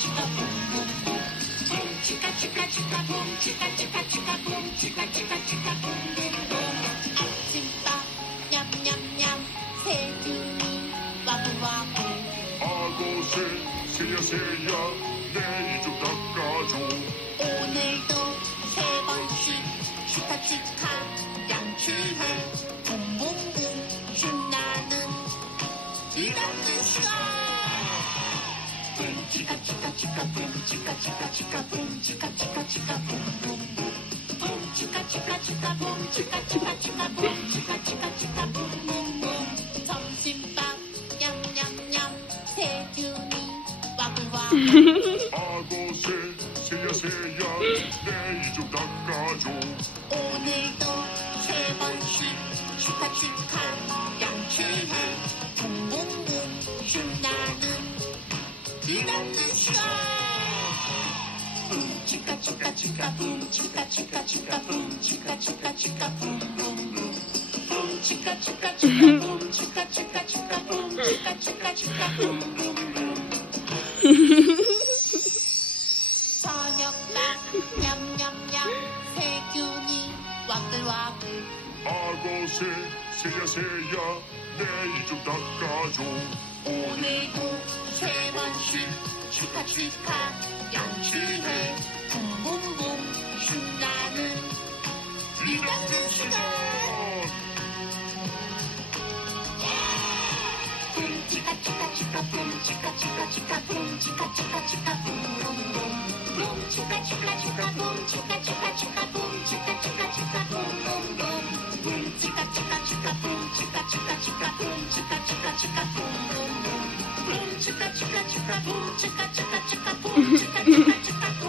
치카 붐붐붐 치카 치카 치카 붐 치카 치카 치카 붐 치카 치카 치카 붐붐붐 아침밥 냠냠냠 세균이 와글와글 아고새 새야 새야 내 이 좀 닦아줘. 오늘도 3번씩 치카 치카 양치해 붐붐붐 신나는 일하는 시간 붐 치카 치카 치카 붐 치카 치카 치카 붐 치카 치카 치카 붐붐붐 붐 치카 치카 치카 붐 치카 치카 치카 붐 치카 치카 치카 붐붐붐 점심밥 냠냠냠 세균이 와글와글 아고새 새야 새야 내 이 좀 닦아줘. 오늘도 3번씩 치카 치카 양치해 붕붕붕 신나는 일하는 시간 붐 치카 치카 치카 붐 치카 치카 치카 붐 치카 치카 치카 붐붐붐 붐 치카 치카 치카 붐 치카 치카 치카 붐 치카 치카 치카 붐붐붐 저녁밥 냠냠냠 세균이 와글와글 아고새 새야 새야 내 이 좀 닦아줘. 오늘도 3번씩 치카 치카 양치해 붐붐붐 신나는 일하는 시간 붐 치카 치카 치카 붐 치카 치카 치카 붐 치카 치카 치카 붐붐붐 붐 치카 치카 치카 붐 치카 치카 치카 붐 치카 치카 치카 붐붐붐 붐 치카 치카 치카 붐 치카 치카 치카 붐 치카 치카 치카 붐붐붐 붐 치카 치카 치카 붐 치카 치카 치카 붐 치카 치카 치카 붐